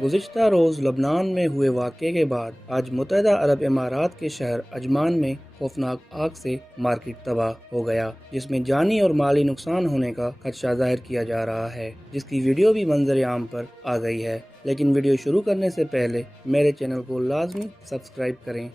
गुज़िश्ता रोज़ लबनान में हुए वाक़े के बाद आज मुत्तहदा अरब इमारात के शहर अजमान में खौफनाक आग से मार्केट तबाह हो गया, जिसमें जानी और माली नुकसान होने का खदशा ज़ाहिर किया जा रहा है, जिसकी वीडियो भी मंजर आम पर आ गई है। लेकिन वीडियो शुरू करने से पहले मेरे चैनल को लाजमी सब्सक्राइब करें